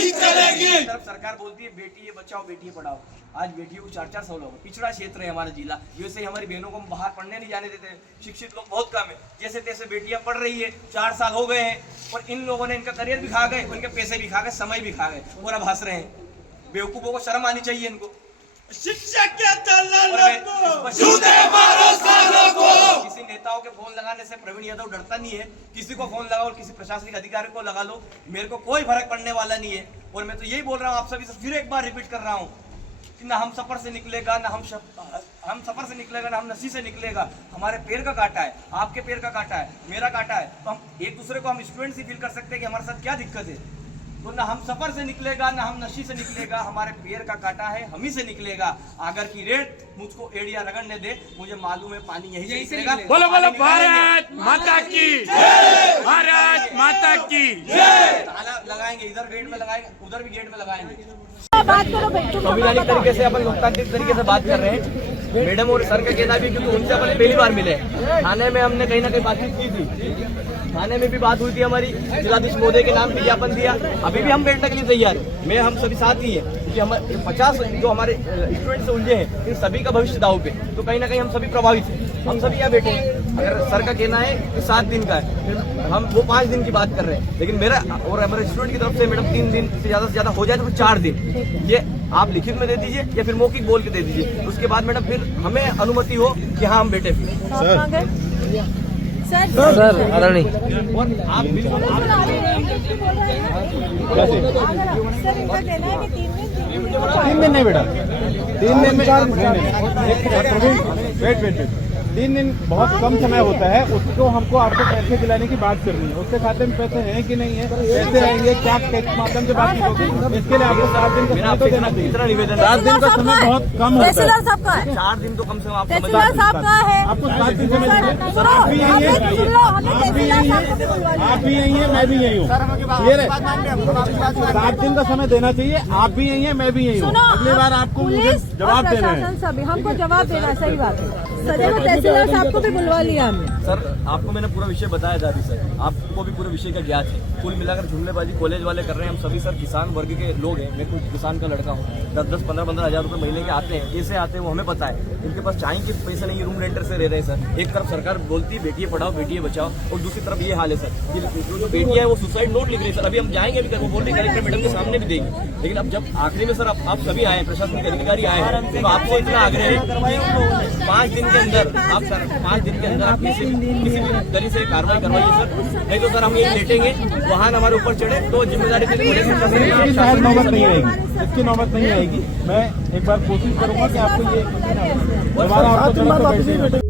नहीं चलेगी। तरफ सरकार बोलती है बेटी ये बचाओ बेटी पढ़ाओ, आज बेटियों को 4-4 साल हो गए। पिछड़ा क्षेत्र है हमारा जिला, वैसे ही हमारी बहनों को हम बाहर पढ़ने नहीं जाने देते। शिक्षित लोग बहुत कम है, जैसे तैसे बेटियां पढ़ रही है, 4 साल हो गए हैं और इन लोगों ने इनका करियर भी खा गए, उनके पैसे भी खा गए, समय भी खा गए और अब हंस रहे हैं। बेवकूफों को शर्म आनी चाहिए इनको। शिक्षा के किसी नेताओं के फोन लगाने से प्रवीण यादव डरता नहीं है। किसी को फोन लगाओ, किसी प्रशासनिक अधिकारी को लगा लो, मेरे को कोई फर्क पड़ने वाला नहीं है। और मैं तो यही बोल रहा हूँ आप सभी से, फिर एक बार रिपीट कर रहा हूँ कि ना हम सफर से निकलेगा, ना हम सफर से निकलेगा, ना हम नसी से निकलेगा। हमारे पैर का काटा है, आपके पैर का काटा है, मेरा काटा है, तो हम एक दूसरे को हम स्टूडेंट ही फील कर सकते हैं कि हमारे साथ क्या दिक्कत है। तो ना हम सफर से निकलेगा, ना हम नशी से निकलेगा, हमारे पैर का काटा है, हम ही से निकलेगा। अगर की रेट मुझको एड़िया रगड़ने दे, मुझे मालूम है पानी यही से निकलेगा। बोलो बोलो भारत माता की जय, भारत माता की जय। ताला लगाएंगे, इधर गेट में लगाएंगे, उधर भी गेट में लगाएंगे। बात करो, संविधानिक तरीके से अपन लोकतांत्रिक तरीके से बात कर रहे हैं। मैडम और सर का कहना भी, क्योंकि उनसे अपन पहली बार मिले, थाने में हमने कहीं ना कहीं बातचीत की थी, थाने में भी बात हुई थी हमारी, जिलाधीश महोदय के नाम विज्ञापन दिया। अभी भी हम बैठने के लिए तैयार हैं, मैं हम सभी साथ ही हैं, क्योंकि हम 50 जो हमारे स्टूडेंट्स उलझे हैं, इन सभी का भविष्य दाव पे, तो कहीं ना कहीं हम सभी प्रभावित हैं। हम सभी यहाँ बैठे हैं। अगर सर का कहना है कि 7 दिन का है, फिर हम वो 5 दिन की बात कर रहे हैं, लेकिन मेरा और हमारे स्टूडेंट की तरफ से मैडम 3 दिन से ज्यादा हो जाए तो 4 दिन, ये आप लिखित में दे दीजिए या फिर मौखिक बोल के दे दीजिए। उसके बाद मैडम फिर हमें अनुमति हो कि हाँ हम बैठे। सर आदरणीय और आप बिल्कुल सर इनका कहना है कि 3 दिन नहीं बेटा, 3 दिन में वेट 3 दिन बहुत कम समय होता है, उसको हमको आपको पैसे दिलाने की बात करनी है। उसके खाते में पैसे हैं कि नहीं है, पैसे आएंगे क्या, के माध्यम से बात होगी, इसके लिए आपको 7 दिन का समय तो देना चाहिए। 7 दिन का समय बहुत कम होता है। तहसीलदार साहब का है, 4 दिन तो कम से कम आप तहसीलदार साहब का है। आपको 7 दिन समय दीजिए। आप भी यही है, आप भी यही है, मैं भी यही हूँ, क्लियर है। 7 दिन का समय देना चाहिए, आप भी यही है, मैं भी यही हूँ। अगली बार आपको मुझे जवाब देना है, सभी हमको जवाब देना, सही बात है। तहसीलदार साहब को भी बुलवा लिया हमने। सर आपको मैंने पूरा विषय बताया जा रही सर, आपको भी पूरे विषय का ज्ञात है। कुल मिलाकर जुमलेबाजी कॉलेज वाले कर रहे हैं, हम सभी सर किसान वर्ग के लोग हैं। मैं खुद किसान का लड़का हूँ। 10-10, 15-15 हज़ार रुपए महीने के आते हैं, कैसे आते हैं वो हमें पता है। इनके पास चाय के पैसे नहीं है, रूम रेंटर से रह रहे हैं सर। एक तरफ सरकार बोलती है बेटियां पढ़ाओ बेटियां बचाओ, और दूसरी तरफ ये हाल है सर, जो बेटियां है वो सुसाइड नोट लिख रही है सर। अभी हम जाएंगे भी, वो बोल रहे कलेक्टर मैडम के सामने भी देंगे, लेकिन अब जब आखिरी में सर आप सभी आए, प्रशासनिक अधिकारी आए हैं, तो आपसे इतना आग्रह है कि 5 दिन के अंदर आप सर 5 दिन के अंदर आप किसी भी तरीके से कार्रवाई करवाइए सर, नहीं तो सर हम यही लेटेंगे, वाहन हमारे ऊपर चढ़े तो जिम्मेदारी इसकी शायद नौबत नहीं आएगी, इसकी नौबत नहीं आएगी। मैं एक बार कोशिश करूंगा कि आपको ये दोबारा आपको